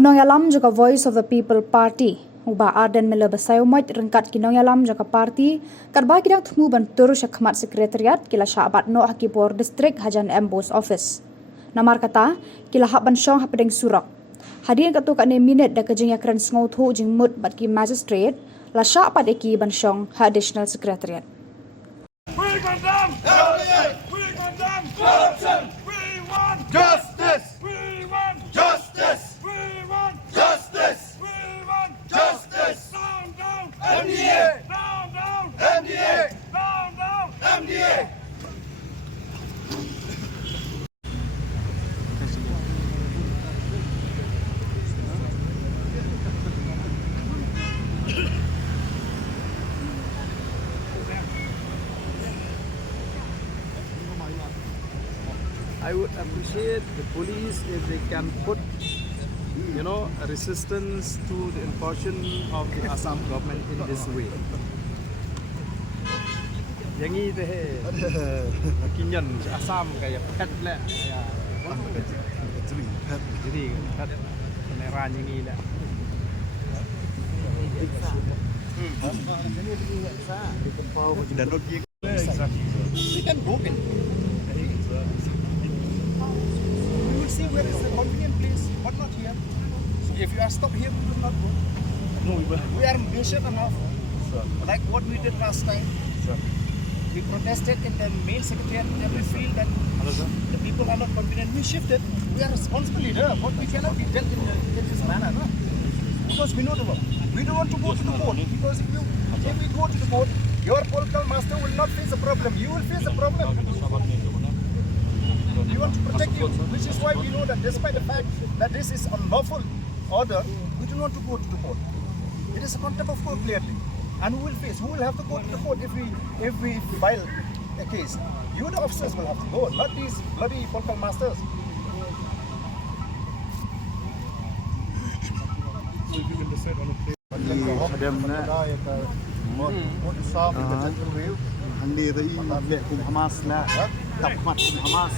Nongialam juga Voice of the People Party. Uba Arden mele basayomot rengkat ki Nongialam juga parti kadba kidang thumu bantur Hakhmat Secretariat kila syabat no Khubor District Hajan Embos Office. Namar kata kila hak bansyong Hapdeng surak. Hadirin katu kat ne minute da kejeng yakran sngau thu jingmut bat ki magistrate la syabat eki bansyong additional secretariat. We condemn corruption. We want justice. We want justice. We want justice. We want justice. Down, down, MDA. Down, down, MDA. Down, down, MDA. I would appreciate the police if they can put, a resistance to the incursion of the Assam government in this way. Yang ini deh, kinyan Assam kayak pet lah, jadi pet peneran ini lah. We can go in. We will see where is the convenient place, but not here. So if you are stopped here, we will not go. No, we will. We are patient enough, like what we did last time. We protested in the main secretariat in every field that the people are not convenient. We shifted. We are responsible leader, but we cannot be dealt in this manner, no? Because we know the work. We don't want to go to the court because if we go to the court, your political master will not face a problem. You will face a problem. We want to protect you, which is why we know that despite the fact that this is unlawful order, we do not want to go to the court. It is a contempt of court clearly. And who will have to go to the court if we file a case? You the officers will have to go, not these bloody political masters. So if you can decide on a place. Handi rai mabek kum Hamas la Hakhmat kum Hamas.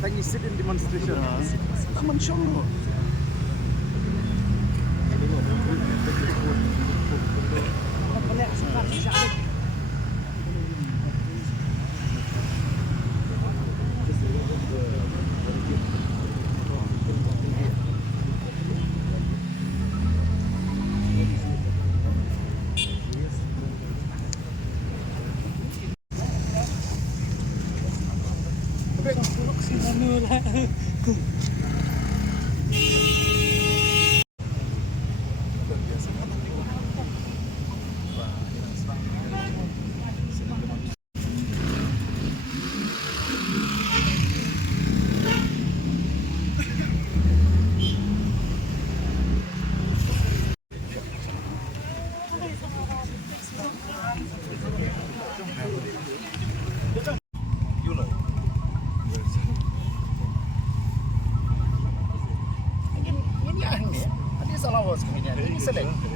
Thank you, sit in demonstration. Taman syong.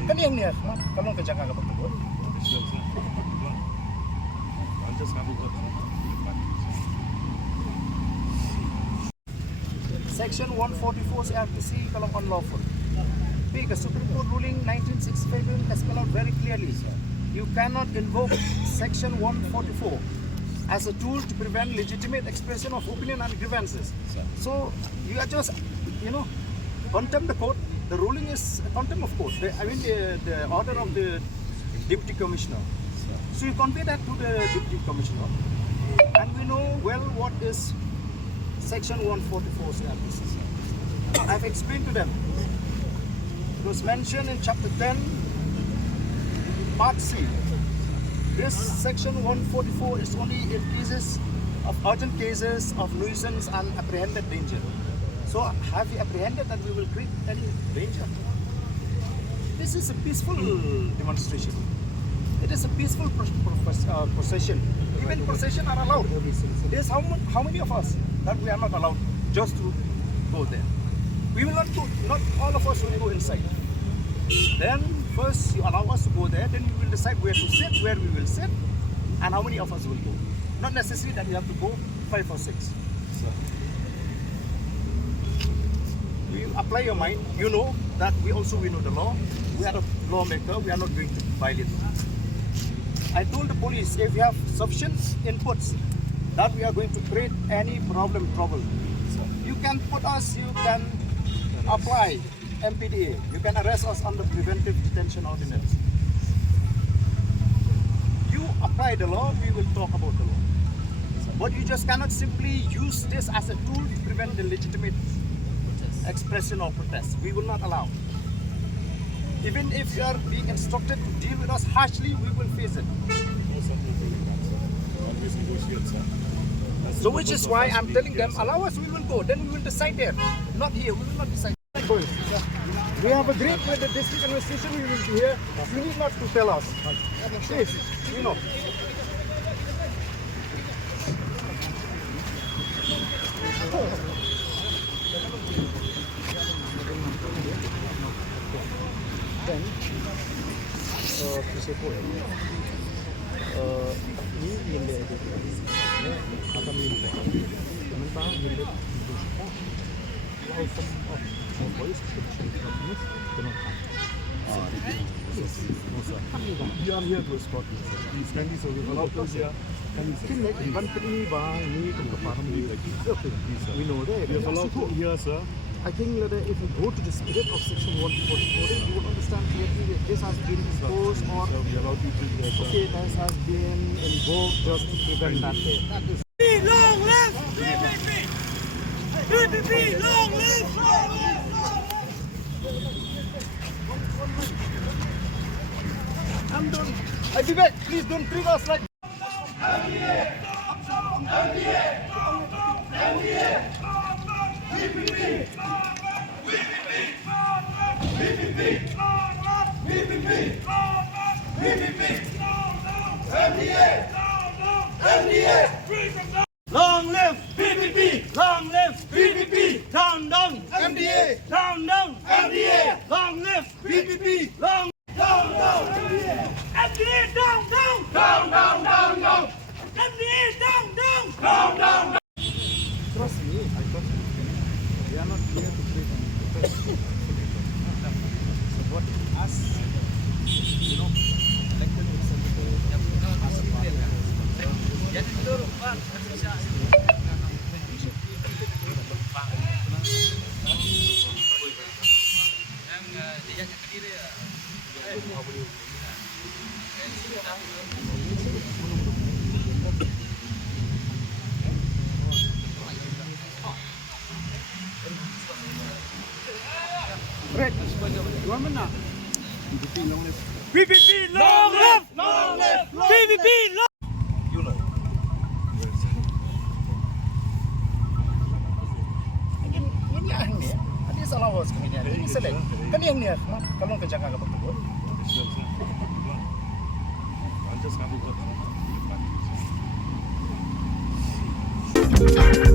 Kan yang ni kalau kerja agak betul. Section 144 RPC kalau unlawful. Because Supreme Court ruling 1965 has spelled out very clearly. You cannot invoke Section 144 as a tool to prevent legitimate expression of opinion and grievances. So you are just, contempt the court. The ruling is contempt of court. The order of the Deputy Commissioner. So you convey that to the Deputy Commissioner. And we know well what is Section 144 RPC. I've explained to them. It was mentioned in Chapter 10, Part C. This Section 144 is only in cases of urgent cases of nuisance and apprehended danger. So have we apprehended that we will create any danger? This is a peaceful demonstration. It is a peaceful procession. Even procession are allowed. There's how many of us that we are not allowed just to go there? We will not go, not all of us will go inside. Then first you allow us to go there, then we will decide where to sit, where we will sit, and how many of us will go. Not necessary that you have to go 5 or 6. apply your mind. You know that we know the law. We are a lawmaker. We are not going to violate it. I told the police if you have sufficient inputs that we are going to create any trouble. You can put us, you can apply MPDA. You can arrest us under preventive detention ordinance. You apply the law, we will talk about the law. But you just cannot simply use this as a tool to prevent the legitimate expression or protest. We will not allow. Even if you are being instructed to deal with us harshly, we will face it. So which is why I'm telling them, allow us, we will go. Then we will decide there. Not here, we will not decide. We have agreed with the district administration, we will be here. You need not to tell us. Please, you know. Then, You are here to escort me, sir. Please, kindly, sir, we've allowed us here. We know that. We have allowed to here, sir. I think that if you go to the spirit of section 144, you will understand clearly that this has been imposed or We allowed you to here, sir. okay, this has been invoked just to prevent that. That is Long live PPP! PPP, long live! I'm done. I beg, please don't treat us like Long live PPP! Long live PPP! Down, down! MDA! Down, down! MDA! Long live PPP! Long down, down! MDA! Down, down! Down, down, down, down! MDA! Down, down! Down, down! trust me, I trust you. We are not here to create any protest. Support us, you know, elected representatives as a party. PPP! Long live! Long live! PPP! Long You know. Ini yang ni, ada salah was kemudian. Ini selek. Kan yang ni, kalau kerja kan apa tu? I'll just have it.